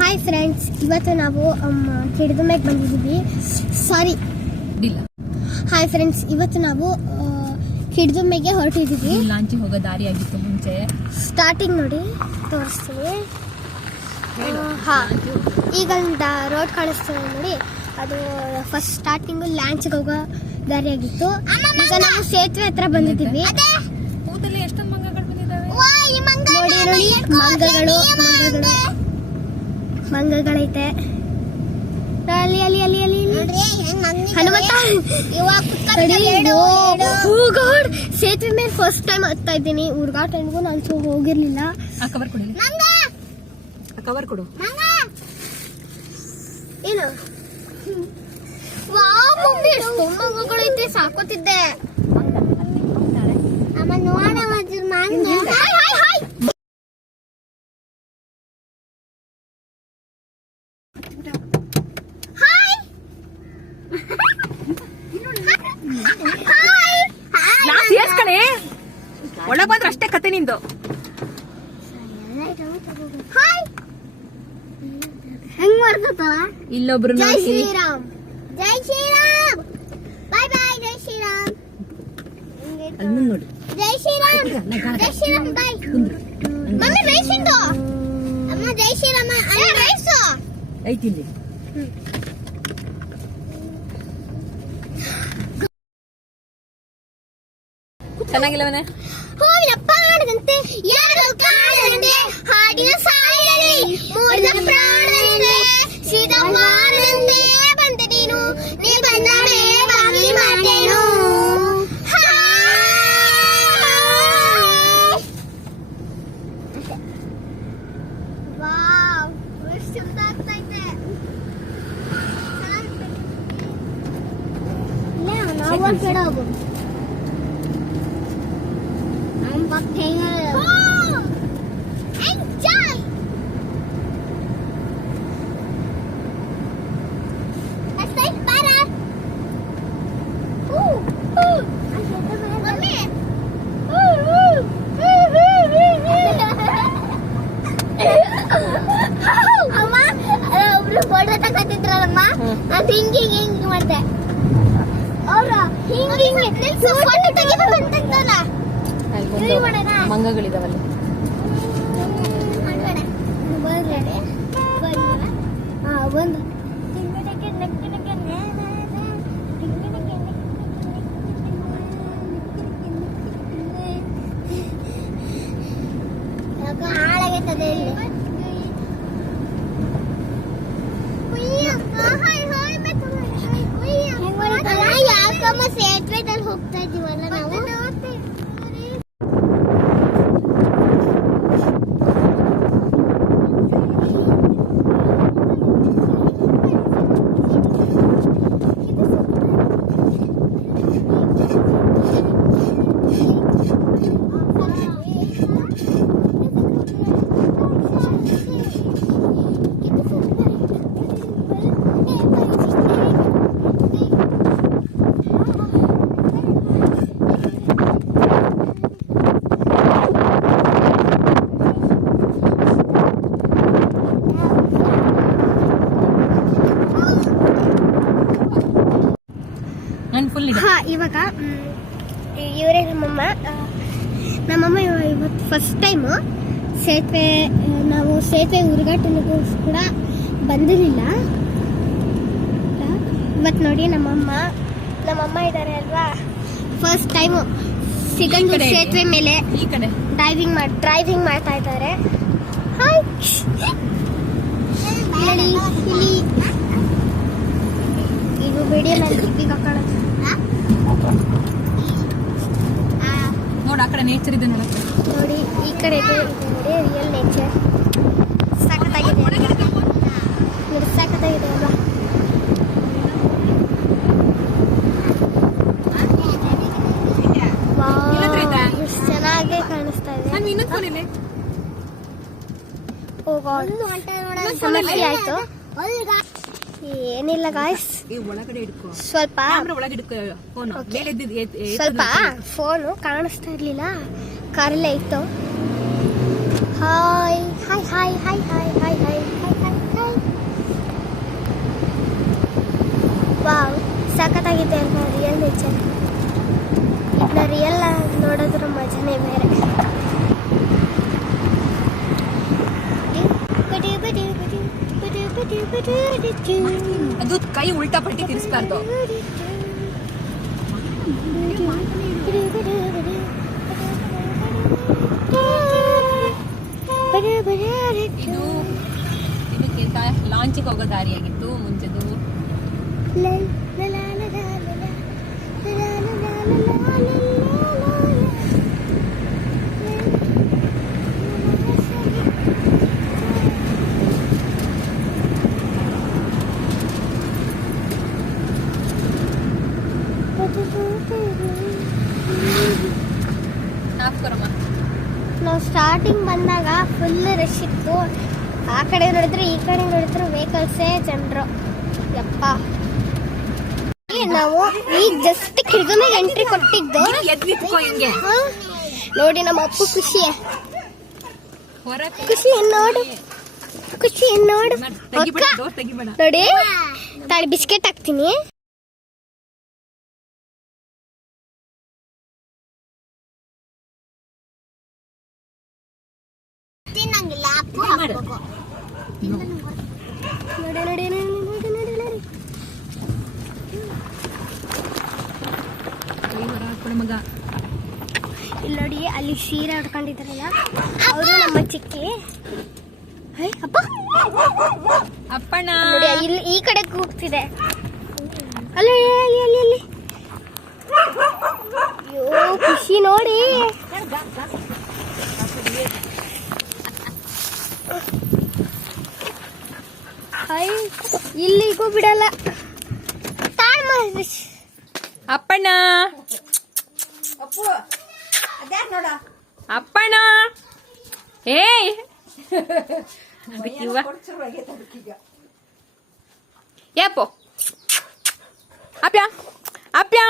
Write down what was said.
Hi friends, ಇವತ್ತು ನಾವು ಕಿಡ್ದುಮೆಗೆ ಬಂದಿದ್ದೀವಿ. ಹಾಯ್ ಫ್ರೆಂಡ್ಸ್, ಇವತ್ತು ನಾವು ಕಿಡ್ದುಮೆಗೆ ಹೊರಟಿದ್ದೀವಿ. ಲಾಂಚಿಗೆ ಹೋಗೋ ದಾರಿ ಆಗಿತ್ತು ಮುಂಚೆ. ಸ್ಟಾರ್ಟಿಂಗ್ ನೋಡಿ ತೋರಿಸ್ತೀವಿ. ಈಗ ರೋಡ್ ಕಾಣಿಸ್ತೀವಿ ನೋಡಿ, ಅದು ಫಸ್ಟ್ ಸ್ಟಾರ್ಟಿಂಗು ಲಾಂಚ್ಗೆ ಹೋಗೋ ದಾರಿ ಆಗಿತ್ತು. ಈಗ ನಾವು ಸೇತುವೆ ಹತ್ರ ಬಂದಿದ್ದೀವಿ. ಎಷ್ಟೊಂದು ಮಂಗಗಳು ಬಂದಿದ್ದಾವೆ ನೋಡಿ, ಮಂಗಗಳೈತೆ. ಅಲ್ಲಿ ಅಲ್ಲಿ ಅಲ್ಲಿ ಅಲ್ಲಿ ಹನುಮಂತ ಸೇತುವೆ ಮೇಲೆ ಫಸ್ಟ್ ಟೈಮ್ ಹತ್ತಾ ಇದ್ದೀನಿ. ಹುಡುಗಾಟನಿಗೂ ನಾನು ಹೋಗಿರ್ಲಿಲ್ಲ. ಕವರ್ ಕೊಡು. ಏನು ಎಷ್ಟು ಮಂಗಗಳೈತೆ, ಸಾಕೋತಿದ್ದೆ. ಅಮ್ಮ ನೋಡ ಒಳಗೆ ಬಂದ್ರೆ ಅಷ್ಟೇ ಕತೆ ನಿಂದು. ಹೆಂಗ್ ಮಾಡ್ತ ಇಲ್ಲೊಬ್ರು ಜೈ ಶ್ರೀರಾಮ್, ಜೈ ಶ್ರೀರಾಮ್, ಬಾಯ್ ಬಾಯ್, ಜೈ ಶ್ರೀರಾಮ್. ನೋಡಿ, ಜೈ ಶ್ರೀರಾಮ್, ಜೈ ಶ್ರೀರಾಮ್, ಬಾಯ್. ಮಮ್ಮಿ ರೈಸ್ ಉಂಟು ಅಮ್ಮ. ಜೈ ಶ್ರೀರಾಮ, ರೈಸ್ ಐತಿಲ್ಲಿ. ಚೆನ್ನಾಗಿಲ್ಲವನೇ. ಹೂವಿನಪ್ಪ ಹಾಡದಂತೆ ಯಾರು ಕಾಣದಂತೆ ಹಾಡಿನ ಸಾಯಲಿ ಮೂಡಿದ ಪ್ರಾಣದಂತೆ ಸೀದವಾರದಂತೆ ಬಂದೆ ನೀನು, ನೀ ಬಂದರೆ ಬಾಗಿ ಮಾಡ್ತೇನು. ವಾವ್, ಎಷ್ಟು ಶಬ್ದ ಆಗ್ತೈತೆ. ನಾವು ಒಂದು ಕಡೆ ಹೋಗೋದು. ಒಬ್ರು ಫೋಟೋ ತಗೋತಿದ್ರಲ್ಲಮ್ಮ, ಅದು ಹಿಂಗ್ ಮಾಡ್ದೆ. ಅವ್ರ ಹಿಂಗ್ ಫೋಟೋ ತೆಗಿಬೇಕಂತಲ್ಲ. ಮಂಗಗಳಿದಾವಲ್ಲ. ಒಂದು ಹಾಳಾಗೈತದೆ ಇಲ್ಲಿ. ಯಾಕಮ್ಮ ಸೇತುವೆದಲ್ಲಿ ಹೋಗ್ತಾ ಇದೀವಲ್ಲ ನಾವು. ಇವಾಗ ಇವರೇ ನಮ್ಮಮ್ಮ ಇವತ್ತು ಫಸ್ಟ್ ಟೈಮು ನಾವು ಸೇತುವೆ ಉರುಗಾಟನಿಗೂ ಕೂಡ ಬಂದಿರಲಿಲ್ಲ. ಇವತ್ತು ನೋಡಿ ನಮ್ಮಮ್ಮ ಇದ್ದಾರೆ ಅಲ್ವಾ, ಫಸ್ಟ್ ಟೈಮು ಸಿಗಂದೂರು ಸೇತುವೆ ಮೇಲೆ ಡ್ರೈವಿಂಗ್ ಮಾಡ್ತಾ ಇದ್ದಾರೆ. ಹಾಯ್, ಇದು ವಿಡಿಯೋ ಈಗ ಕಾಣುತ್ತೆ ನೋಡಿ. ಆ ಕಡೆ ನೇಚರ್ ಇದೆ ನೋಡಿ, ಈ ಕಡೆ ನೋಡಿ ರಿಯಲ್ ನೇಚರ್. ಸಾಕತ್ತಾಗಿದೆ ನೋಡಿ, ಸಾಕತ್ತಾಗಿದೆ ಅಲ್ವಾ. ಎಷ್ಟು ಚೆನ್ನಾಗಿ ಕಾಣಿಸ್ತಾ ಇದೆ. ಸಮಸ್ಯೆ ಆಯ್ತು. ಏನಿಲ್ಲ ಗಾಯ್ಸ್, ಸ್ವಲ್ಪ ಫೋನು ಕಾಣಿಸ್ತಾ ಇರ್ಲಿಲ್ಲ, ಕಾರಲ್ಲೇ ಇತ್ತು. Hi hi hi hi hi hi hi hi hi. ಚೆನ್ನಾಗಿದೆ ಅಲ್ವಾ ರಿಯಲ್ ನೇಚರ್. ಇದನ್ನ ರಿಯಲ್ ನೋಡೋದ್ರ ಮಜಾನೇ ಬೇರೆ. ಅದು ಕೈ ಉಲ್ಟಾ ಪಟ್ಟಿ ತಿರ್ಸ್ಬಾರ್ದು. ಇದು ಇದಕ್ಕೆ ಲಾಂಚಿಗೆ ಹೋಗೋ ದಾರಿಯಾಗಿತ್ತು ಮುಂಚೆದು. ನಾವು ಸ್ಟಾರ್ಟಿಂಗ್ ಬಂದಾಗ ಫುಲ್ ರಶ್ ಇತ್ತು. ಆ ಕಡೆ ನೋಡಿದ್ರೆ ಈ ಕಡೆ ನೋಡಿದ್ರೆ ವೆಹಿಕಲ್ಸೇ ಜನರು. ಯಪ್ಪ, ನಾವು ಈಗ ಜಸ್ಟ್ ಕಿರ್ಗನ ಎಂಟ್ರಿ ಕೊಟ್ಟಿದ್ದು. ಹಾ? ನೋಡಿ ನಮ್ಮ ಅಪ್ಪು ಖುಷಿ ಖುಷಿ ನೋಡು, ಖುಷಿ ನೋಡು. ನೋಡಿ ತಾಳಿ ಬಿಸ್ಕೆಟ್ ಹಾಕ್ತೀನಿ. ಇಲ್ಲಿ ನೋಡಿ, ಅಲ್ಲಿ ಸೀರೆ ಉಡ್ಕೊಂಡಿದ್ದಾರಲ್ಲ ಅವರು ನಮ್ಮ ಚಿಕ್ಕಿ. ಅಪ್ಪ ಅಪ್ಪಣ್ಣ ನೋಡಿ, ಇಲ್ಲಿ ಈ ಕಡೆ ಕೂಗ್ತಿದೆ. ಅಲ್ಲಿ ಅಲ್ಲಿ ಅಲ್ಲಿ ಅಲ್ಲಿ. ಅಯ್ಯೋ ಖುಷಿ ನೋಡಿ. ಇಲ್ಲಿಗೂ ಬಿಡಲ್ಲ. ಅಪ್ಪಣ್ಣ ಅಪ್ಪಣ್ಣ ಏಯ್ ಯಾಪೋ ಅಪ್ಯ ಅಪ್ಯ